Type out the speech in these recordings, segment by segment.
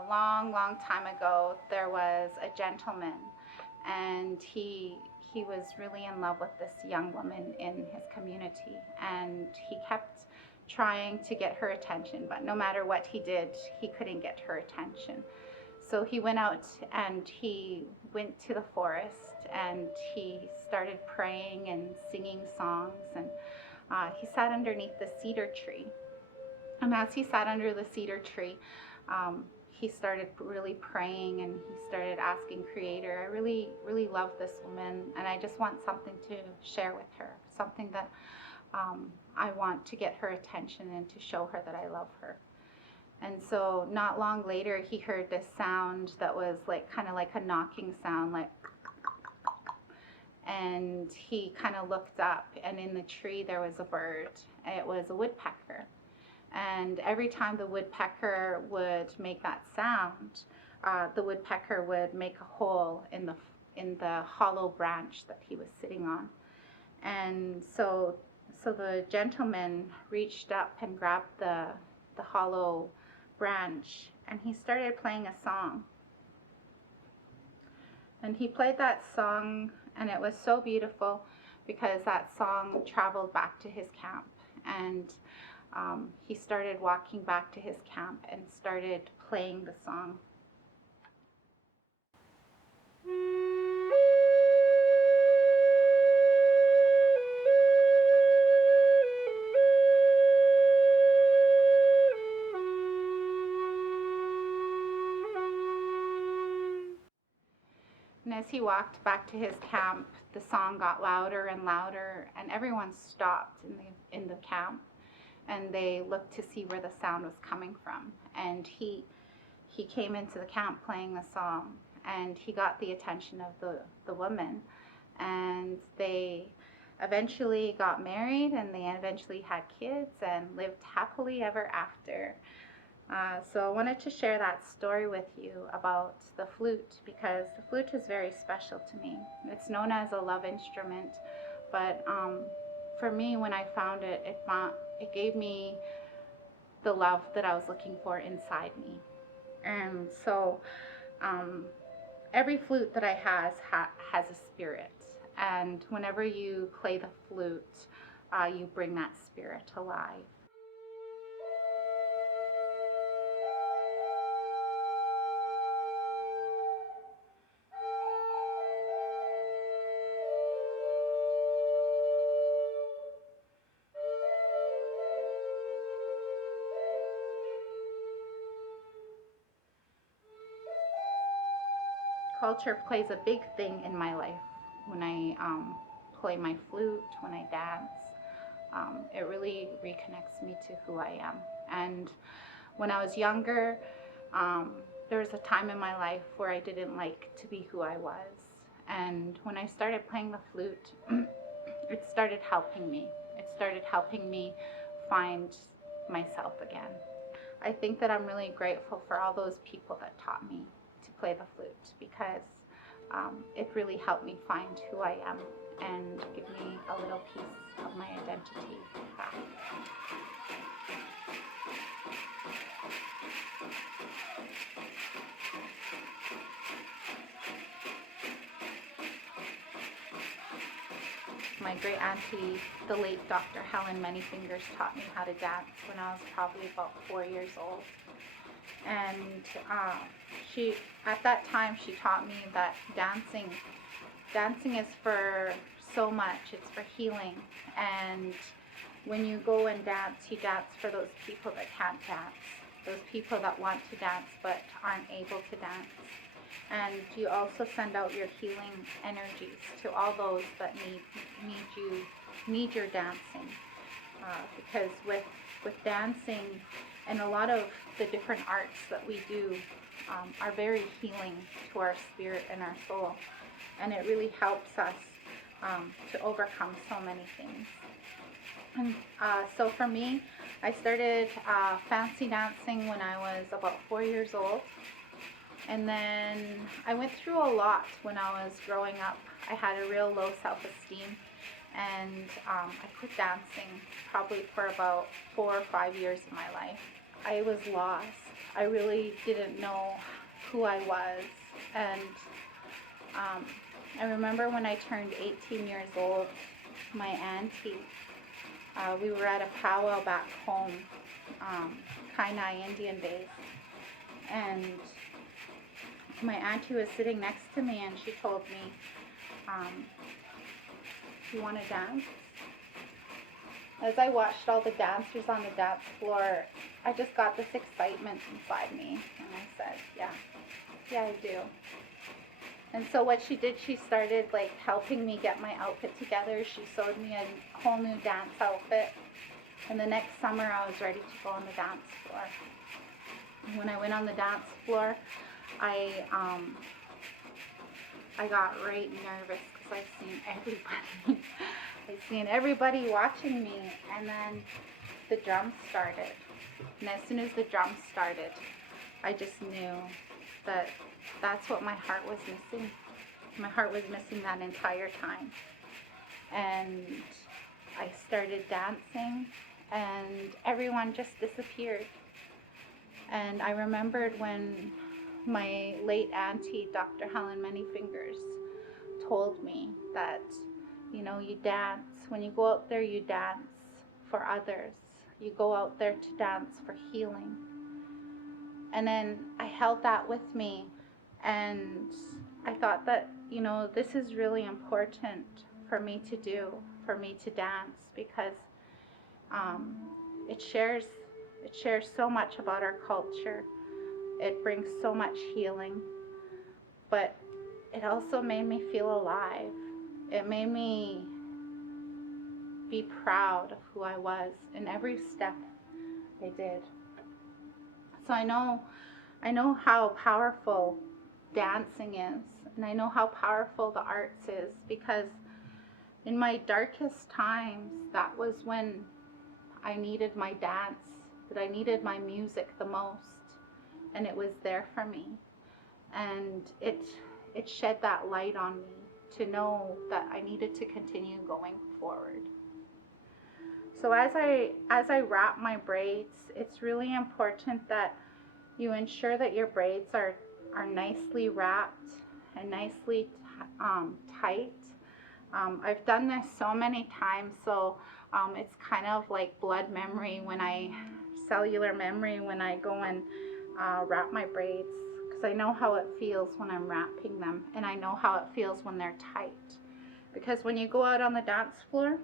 a long, long time ago, there was a gentleman, and he was really in love with this young woman in his community, and he kept trying to get her attention, but no matter what he did, he couldn't get her attention. So he went out and he went to the forest, and he started praying and singing songs, and he sat underneath the cedar tree. And as he sat under the cedar tree, he started really praying, and he started asking Creator, I really, really love this woman, and I just want something to share with her, something that I want to get her attention and to show her that I love her. And so not long later, he heard this sound that was like kind of like a knocking sound, like, and he kind of looked up, and in the tree there was a bird. It was a woodpecker. And every time the woodpecker would make that sound, the woodpecker would make a hole in the hollow branch that he was sitting on. And so the gentleman reached up and grabbed the hollow branch, and he started playing a song. And he played that song, and it was so beautiful because that song traveled back to his camp. And he started walking back to his camp and started playing the song. And as he walked back to his camp, the song got louder and louder, and everyone stopped in the camp, and they looked to see where the sound was coming from. And he came into the camp playing the song, and he got the attention of the woman, and they eventually got married, and they eventually had kids and lived happily ever after. So I wanted to share that story with you about the flute, because the flute is very special to me. It's known as a love instrument, but for me, when I found it, it gave me the love that I was looking for inside me. And so every flute that I has a spirit, and whenever you play the flute, you bring that spirit alive. Culture plays a big thing in my life. When I play my flute, when I dance, it really reconnects me to who I am. And when I was younger, there was a time in my life where I didn't like to be who I was. And when I started playing the flute, it started helping me. It started helping me find myself again. I think that I'm really grateful for all those people that taught me to play the flute, because it really helped me find who I am and give me a little piece of my identity back. My great auntie, the late Dr. Helen Manyfingers, taught me how to dance when I was probably about 4 years old. And at that time, she taught me that dancing is for so much. It's for healing. And when you go and dance, you dance for those people that can't dance, those people that want to dance but aren't able to dance. And you also send out your healing energies to all those that need your dancing. Because with dancing and a lot of the different arts that we do are very healing to our spirit and our soul. And it really helps us to overcome so many things. And so for me, I started fancy dancing when I was about 4 years old. And then I went through a lot when I was growing up. I had a real low self-esteem, and I quit dancing probably for about 4 or 5 years of my life. I was lost. I really didn't know who I was. And I remember when I turned 18 years old, my auntie, we were at a powwow back home, Kainai Indian days, and my auntie was sitting next to me and she told me, you want to dance? As I watched all the dancers on the dance floor, I just got this excitement inside me, and I said, yeah, I do. And so what she did, she started like helping me get my outfit together. She sewed me a whole new dance outfit, and the next summer I was ready to go on the dance floor. And when I went on the dance floor, I got right nervous because I've seen everybody. I've seen everybody watching me, and then the drums started. And as soon as the drums started, I just knew that that's what my heart was missing. My heart was missing that entire time. And I started dancing, and everyone just disappeared. And I remembered when my late auntie, Dr. Helen Many Fingers, told me that, you know, you dance. When you go out there, you dance for others. You go out there to dance for healing. And then I held that with me, and I thought that, you know, this is really important for me to do, for me to dance, because it shares so much about our culture. It brings so much healing, but it also made me feel alive. It made me be proud of who I was in every step I did. So I know how powerful dancing is, and I know how powerful the arts is, because in my darkest times, that was when I needed my dance, that I needed my music the most, and it was there for me. And it shed that light on me to know that I needed to continue going forward. So as I wrap my braids, it's really important that you ensure that your braids are nicely wrapped and nicely tight. I've done this so many times, so it's kind of like blood memory cellular memory when I go and wrap my braids, because I know how it feels when I'm wrapping them, and I know how it feels when they're tight. Because when you go out on the dance floor,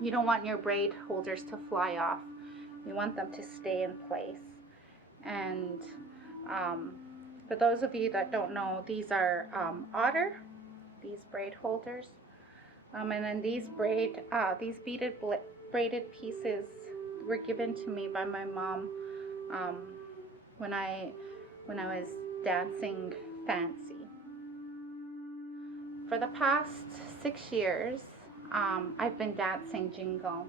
you don't want your braid holders to fly off. You want them to stay in place. And for those of you that don't know, these are otter, these braid holders. And then these beaded braided pieces were given to me by my mom when I was dancing fancy. For the past 6 years, I've been dancing jingle,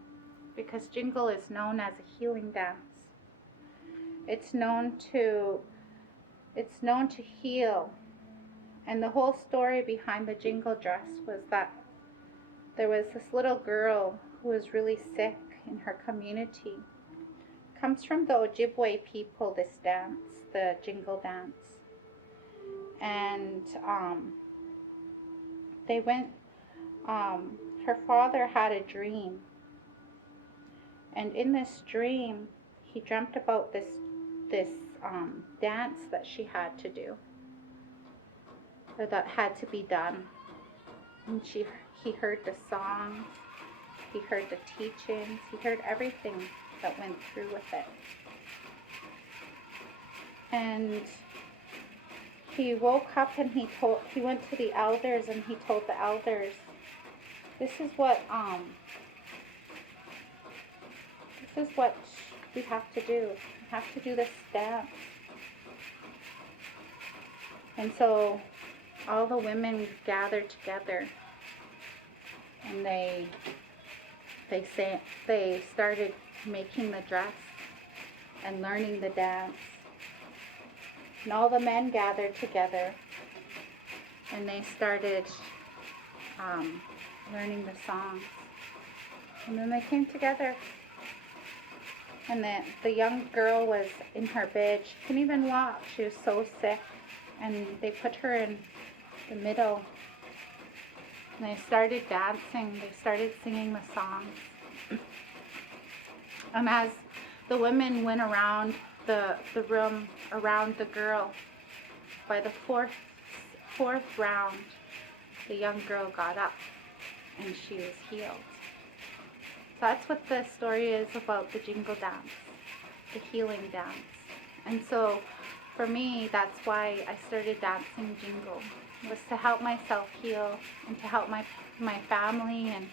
because jingle is known as a healing dance. It's known to heal. And the whole story behind the jingle dress was that there was this little girl who was really sick in her community. It comes from the Ojibwe people, this dance, the jingle dance. And they went, her father had a dream. And in this dream, he dreamt about this dance that she had to do, or that had to be done. And he heard the songs, he heard the teachings, he heard everything that went through with it. And he woke up and he went to the elders, and he told the elders, this is what we have to do. We have to do this dance. And so all the women gathered together, and they started making the dress and learning the dance. And all the men gathered together, and they started learning the songs. And then they came together, And the young girl was in her bed. She couldn't even walk. She was so sick. And they put her in the middle. And they started dancing. They started singing the songs. And as the women went around the room, around the girl, by the fourth round, the young girl got up and she was healed. So that's what the story is about, the jingle dance, the healing dance. And so for me, that's why I started dancing jingle, was to help myself heal and to help my family and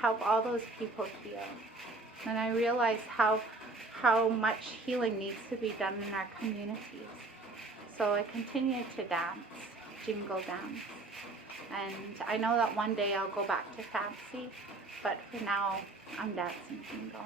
help all those people heal. And I realized how much healing needs to be done in our communities. So I continued to dance, jingle dance. And I know that one day I'll go back to fancy, but for now, I'm dancing jingle.